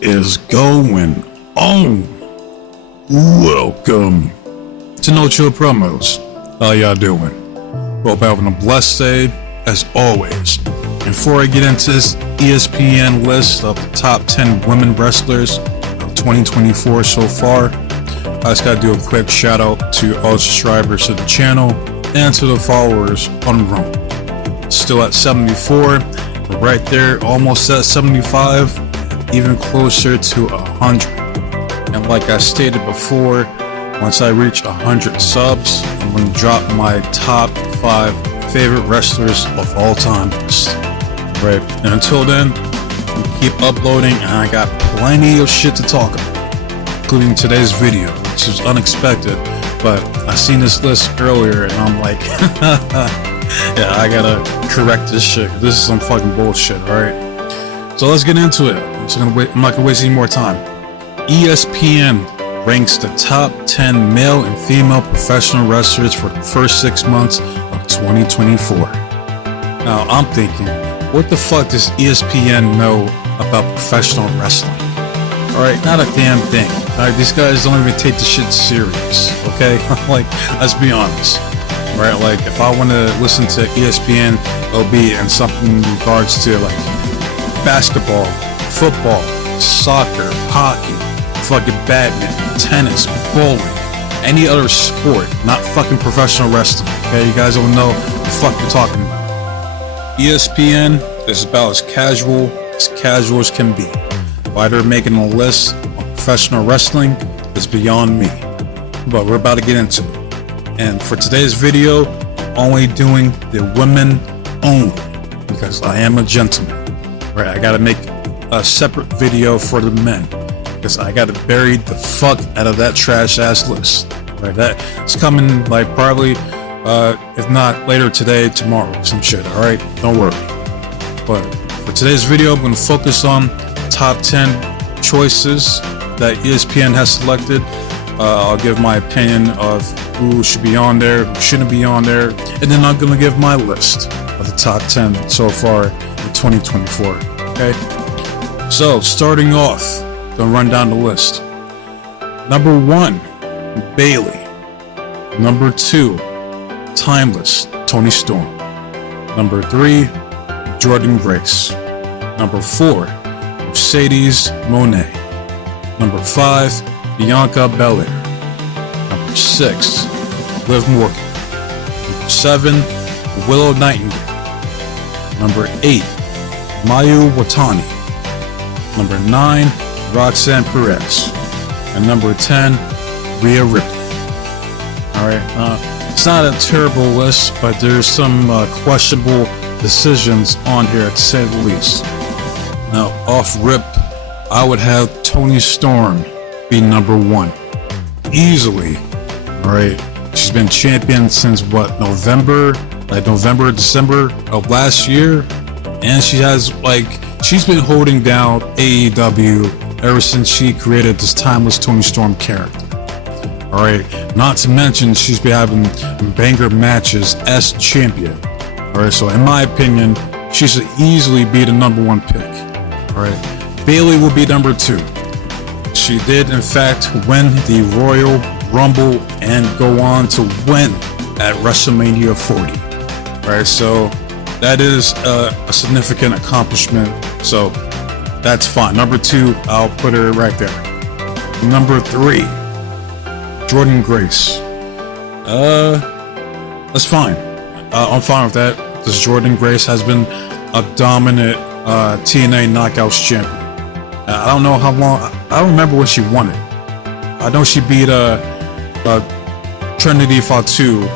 is going on? Welcome to No Chill Promos. How y'all doing? Hope you're having a blessed day, as always. And before I get into this ESPN list of the top 10 women wrestlers of 2024 so far, I just gotta do a quick shout out to all subscribers to the channel and to the followers on Rumble. Still at 74, right there, almost at 75, even closer to 100. And like I stated before, once I reach 100 subs, I'm going to drop my top 5 favorite wrestlers of all time list. Right, and until then, keep uploading, and I got plenty of shit to talk about, including today's video, which is unexpected, but I seen this list earlier, and I'm like, yeah, I gotta correct this shit. This is some fucking bullshit, alright? So let's get into it. I'm not gonna waste any more time. ESPN ranks the top 10 male and female professional wrestlers for the first 6 months of 2024. Now, I'm thinking, what the fuck does ESPN know about professional wrestling? Alright, not a damn thing. Alright, these guys don't even take the shit serious, okay? Like, let's be honest. Right, like if I want to listen to ESPN, it'll be in something in regards to like basketball, football, soccer, hockey, fucking badminton, tennis, bowling, any other sport, not fucking professional wrestling. Okay, you guys don't know what the fuck you're talking about. ESPN is about as casual as can be. Why they're making a list of professional wrestling is beyond me. But we're about to get into it. And for today's video, I'm only doing the women only because I am a gentleman. Right, I gotta make a separate video for the men because I gotta bury the fuck out of that trash ass list. Right, that it's coming like probably, if not later today, tomorrow, some shit. All right, don't worry. But for today's video, I'm gonna focus on top 10 choices that ESPN has selected. I'll give my opinion of who should be on there, who shouldn't be on there, and then I'm going to give my list of the top 10 so far in 2024, okay? So, starting off, gonna run down the list. Number 1, Bayley. Number 2, Timeless, Toni Storm. Number 3, Jordynne Grace. Number 4, Mercedes Moné. Number 5, Bianca Belair. Number 6, Liv Morgan. Number 7, Willow Nightingale. Number 8, Mayu Watani. Number 9, Roxanne Perez. And number 10, Rhea Ripley. Alright, it's not a terrible list, but there's some questionable decisions on here, to say the least. Now, off rip, I would have Toni Storm be number 1. Easily. Alright. She's been champion since what, November, December of last year. And she's been holding down AEW ever since she created this timeless Toni Storm character. Alright. Not to mention she's been having banger matches as champion. Alright, so in my opinion, she should easily be the number 1 pick. Alright. Bayley will be number 2. She did, in fact, win the Royal Rumble and go on to win at WrestleMania 40. Right, so that is a significant accomplishment. So that's fine. Number 2, I'll put her right there. Number 3, Jordynne Grace. That's fine. I'm fine with that because Jordynne Grace has been a dominant TNA Knockouts champion. I don't know how long. I don't remember when she won it. I know she beat Trinity Fatu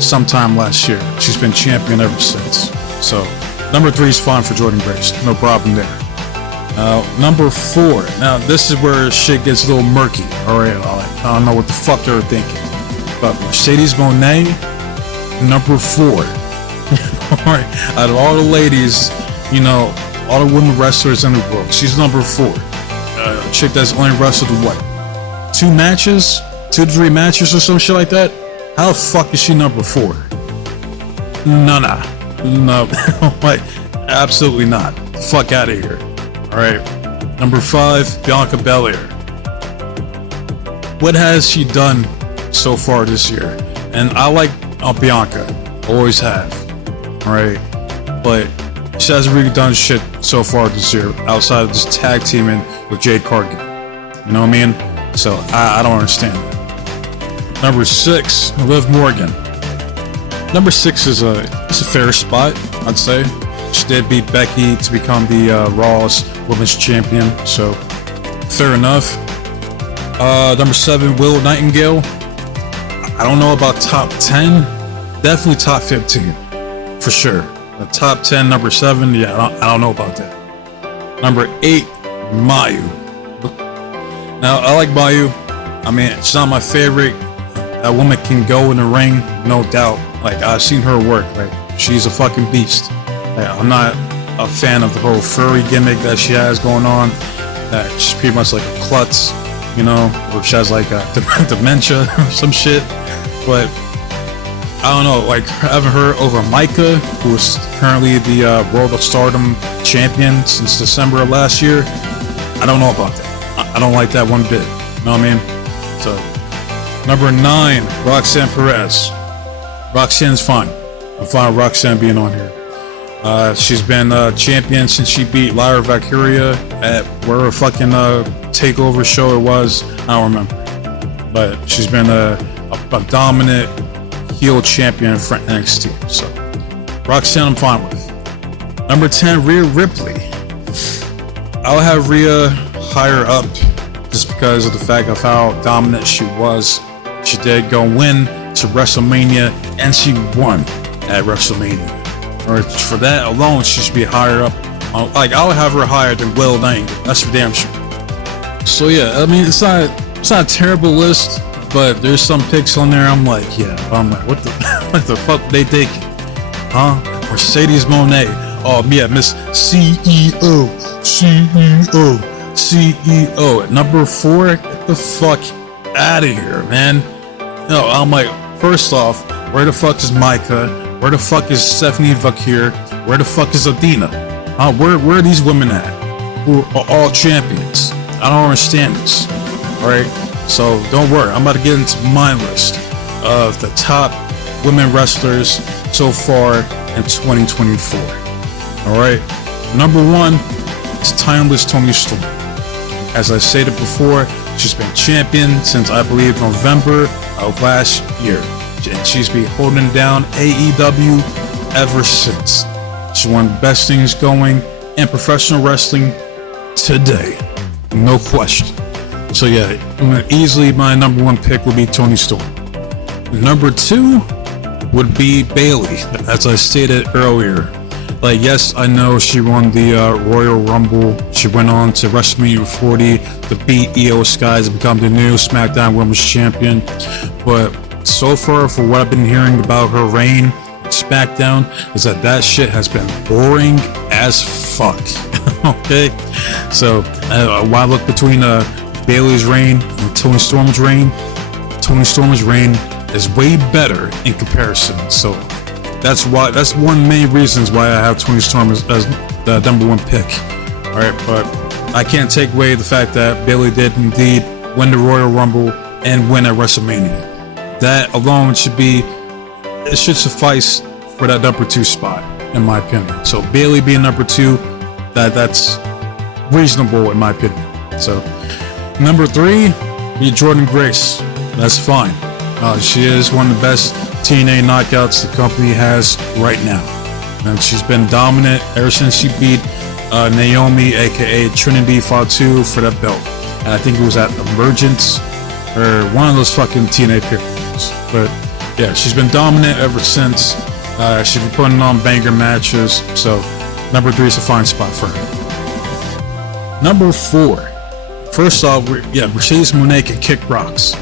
sometime last year. She's been champion ever since. So number 3 is fine for Jordynne Grace. No problem there. Number 4. Now this is where shit gets a little murky. Alright, I don't know what the fuck they're thinking. But Mercedes Moné, number 4. Alright, out of all the ladies, you know, all the women wrestlers in the world, she's number 4. A chick that's only wrestled what? 2 to 3 matches or some shit like that? How the fuck is she number 4? No, like, absolutely not. Fuck out of here. Alright. Number 5, Bianca Belair. What has she done so far this year? And I like Bianca, always have, alright? But she hasn't really done shit so far this year outside of just tag teaming with Jade Cargill. You know what I mean? So I don't understand that. Number 6, Liv Morgan. Number 6 is it's a fair spot, I'd say. She did beat Becky to become the Raw's Women's Champion, so fair enough. Number 7, Will Nightingale. I don't know about top 10. Definitely top 15, for sure. The top 10, number 7, yeah, I don't know about that. Number 8, Mayu. Now, I like Mayu. I mean, she's not my favorite. That woman can go in the ring, no doubt. Like, I've seen her work. Like, she's a fucking beast. Like, I'm not a fan of the whole furry gimmick that she has going on. That she's pretty much like a klutz, you know, or she has like a dementia or some shit. But I don't know, like having her over Micah, who is currently the World of Stardom champion since December of last year. I don't know about that. I don't like that one bit. You know what I mean? So, number 9, Roxanne Perez. Roxanne's fine. I'm fine with Roxanne being on here. She's been champion since she beat Lyra Vaquer at whatever fucking takeover show it was. I don't remember. But she's been a dominant heel champion for NXT. So, Roxanne I'm fine with. Number 10, Rhea Ripley. I'll have Rhea higher up just because of the fact of how dominant she was. She did go win to WrestleMania, and she won at WrestleMania. Or for that alone, she should be higher up. Like, I would have her higher than Will Nightingale. That's for damn sure. So yeah, I mean, it's not a terrible list, but there's some picks on there. I'm like, what the fuck they thinking? Huh? Mercedes Moné. Oh yeah, Miss CEO. At number 4, get the fuck out of here, man. No, I'm like, first off, where the fuck is Micah? Where the fuck is Stephanie Vaquer? Where the fuck is Athena? Where are these women at? Who are all champions? I don't understand this. Alright? So don't worry, I'm about to get into my list of the top women wrestlers so far in 2024. Alright? Number 1 is timeless Toni Storm. As I stated before, she's been champion since I believe November of last year. And she's been holding down AEW ever since. She's one of the best things going in professional wrestling today. No question. So yeah, easily my number 1 pick would be Toni Storm. Number 2 would be Bayley, as I stated earlier. Like, yes, I know she won the Royal Rumble. She went on to WrestleMania 40 to beat Io Sky to become the new SmackDown Women's Champion. But so far, for what I've been hearing about her reign at SmackDown, is that shit has been boring as fuck. Okay? So, when I look between Bayley's reign and Toni Storm's reign is way better in comparison. So, that's one of the main reasons why I have Toni Storm as the number 1 pick. Alright, but I can't take away the fact that Bayley did indeed win the Royal Rumble and win at WrestleMania. That alone should suffice for that number 2 spot, in my opinion. So Bayley being number 2, that's reasonable in my opinion. So number 3, be Jordynne Grace. That's fine. She is one of the best TNA knockouts the company has right now. And she's been dominant ever since she beat Naomi, aka Trinity Fatu, for that belt. And I think it was at Emergence, or one of those fucking TNA pay-per-views. But yeah, she's been dominant ever since. She's been putting on banger matches. So number 3 is a fine spot for her. Number 4. First off, Mercedes Moné can kick rocks.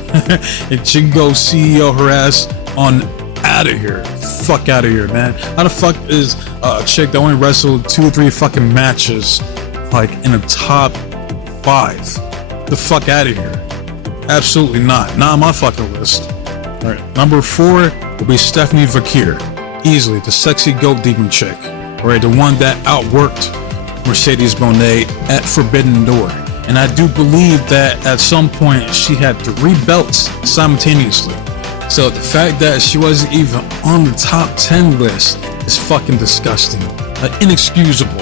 And she can go CEO her ass on out of here. Fuck out of here, man. How the fuck is a chick that only wrestled 2 or 3 fucking matches like in the top 5? The fuck out of here. Absolutely not. Not on my fucking list. Alright, number 4 will be Stephanie Vaquer. Easily, the sexy goat demon chick. Alright, the one that outworked Mercedes Moné at Forbidden Door. And I do believe that at some point she had 3 belts simultaneously. So the fact that she wasn't even on the top 10 list is fucking disgusting. Inexcusable.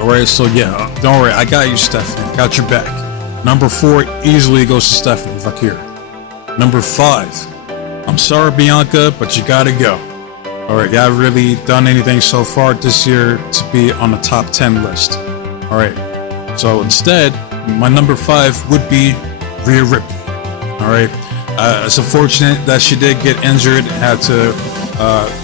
Alright, so yeah, don't worry, I got you, Stephanie. Got your back. Number 4 easily goes to Stephanie Vaquer. Number 5. I'm sorry, Bianca, but you gotta go. Alright, you haven't really done anything so far this year to be on the top 10 list. Alright, so instead, my number 5 would be Rhea Ripley. Alright, it's unfortunate that she did get injured and had to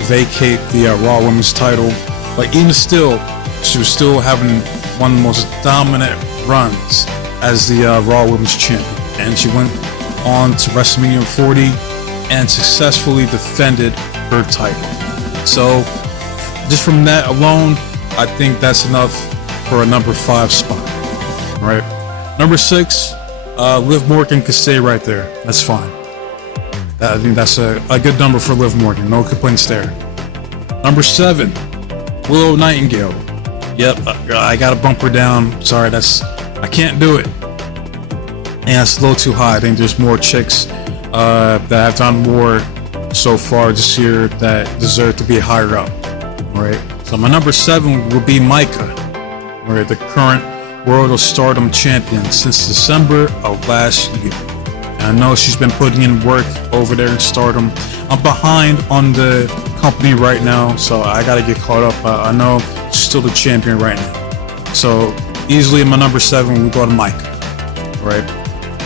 vacate the Raw Women's title, but even still, she was still having one of the most dominant runs as the Raw Women's Champion. And she went on to WrestleMania 40 and successfully defended her title. So, just from that alone, I think that's enough for a number 5 spot. Right? Number 6, Liv Morgan could stay right there. That's fine. I think that's a good number for Liv Morgan. No complaints there. Number 7, Willow Nightingale. Yep, I gotta bump her down. Sorry, I can't do it. And it's a little too high. I think there's more chicks that have done more so far this year that deserve to be higher up. Alright, so my number 7 will be Micah. Alright, the current World of Stardom champion since December of last year. And I know she's been putting in work over there in Stardom. I'm behind on the company right now, so I gotta get caught up. I know she's still the champion right now. So easily my number 7, we go to Micah. Right.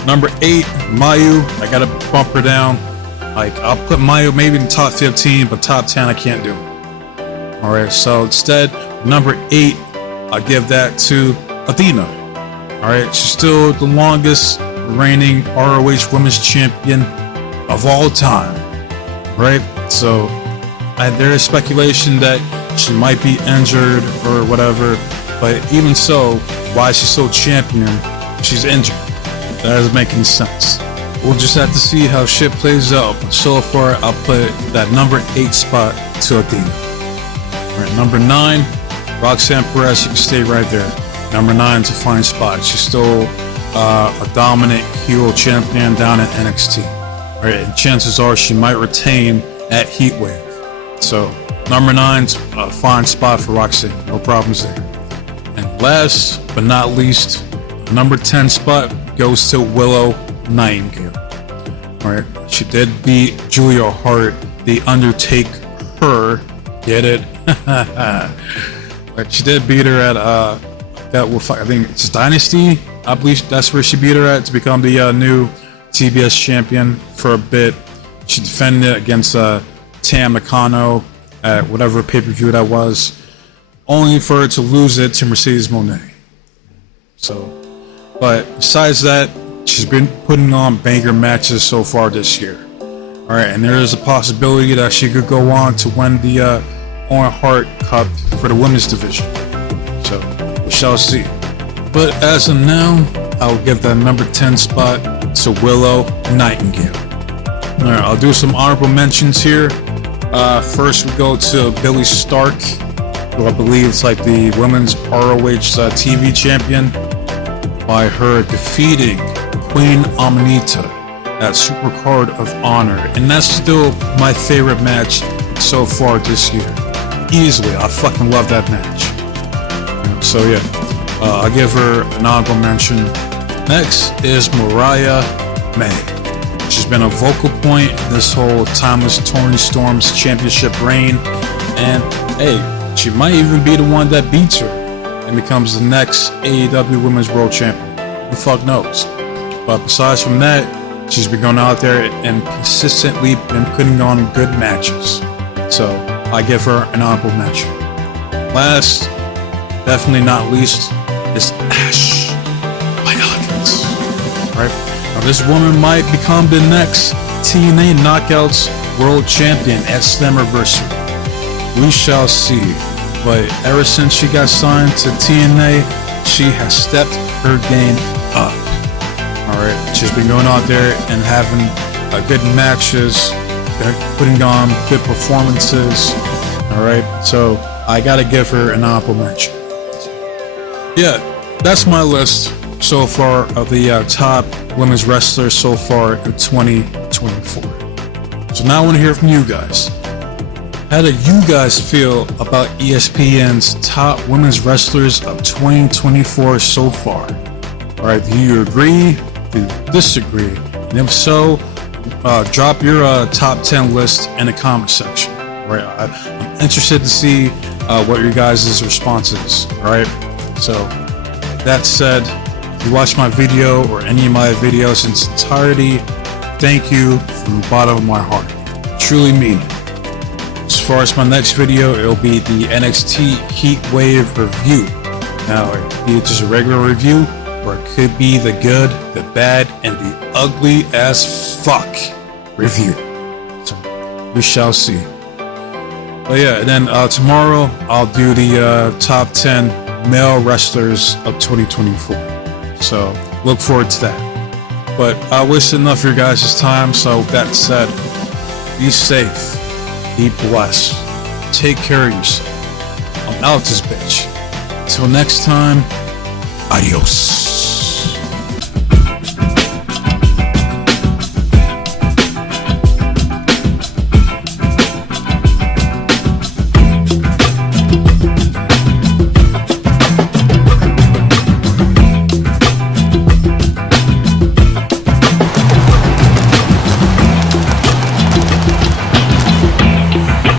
Number 8, Mayu. I gotta bump her down. Like, I'll put Mayu maybe in the top 15, but top 10 I can't do. Alright, so instead, number 8, I'll give that to Athena. Alright, she's still the longest reigning ROH Women's Champion of all time. Right? So, there is speculation that she might be injured or whatever, but even so, why is she still champion if she's injured? That doesn't make any sense. We'll just have to see how shit plays out. But so far, I'll put that number 8 spot to Athena. Alright, number 9, Roxanne Perez. She can stay right there. Number 9 is a fine spot. She's still a dominant heel champion down at NXT. Alright, and chances are she might retain at Heatwave. So, number 9's a fine spot for Roxanne. No problems there. And last but not least, number 10 spot goes to Willow Nightingale. Alright, she did beat Julia Hart, the Undertaker. Get it? But she did beat her at I think it's Dynasty. I believe that's where she beat her at to become the new TBS champion for a bit. She defended it against Tam Nakano at whatever pay-per-view that was, only for her to lose it to Mercedes Moné. So, but besides that, she's been putting on banger matches so far this year. Alright, and there is a possibility that she could go on to win the Owen Hart Cup for the women's division. So, we shall see. But as of now, I'll give that number 10 spot to Willow Nightingale. Alright, I'll do some honorable mentions here. First, we go to Billie Stark, who I believe is like the women's ROH TV champion, by her defeating Queen Amanita at Supercard of Honor. And that's still my favorite match so far this year. Easily, I fucking love that match. So yeah, I'll give her an honorable mention. Next is Mariah May. She's been a vocal point this whole timeless Toni Storm's championship reign. And hey, she might even be the one that beats her and becomes the next AEW Women's World Champion. Who the fuck knows? But besides from that, she's been going out there and consistently been putting on good matches. So I give her an honorable mention. Last, definitely not least, is Ash By Elegance. Right? Now this woman might become the next TNA Knockouts World Champion at Slammiversary. We shall see. But ever since she got signed to TNA, she has stepped her game up. Alright, she's been going out there and having good matches, putting on good performances. Alright, so I gotta give her an honorable mention. Yeah, that's my list so far of the top women's wrestlers so far in 2024. So now I want to hear from you guys. How do you guys feel about ESPN's top women's wrestlers of 2024 so far? Alright, do you agree? Do you disagree? And if so, drop your top 10 list in the comment section. Right, I'm interested to see what your guys' response is. Alright, so that said, if you watched my video or any of my videos in its entirety, thank you from the bottom of my heart. Truly mean it. As far as my next video, it'll be the NXT Heatwave review. Now, it could be just a regular review, or it could be the good, the bad, and the ugly as fuck review. So, we shall see. But yeah, and then tomorrow, I'll do the top 10 male wrestlers of 2024. So, look forward to that. But I wasted enough of your guys' time, so with that said, be safe. Be blessed. Take care of yourself. I'm out this bitch. Until next time, adios.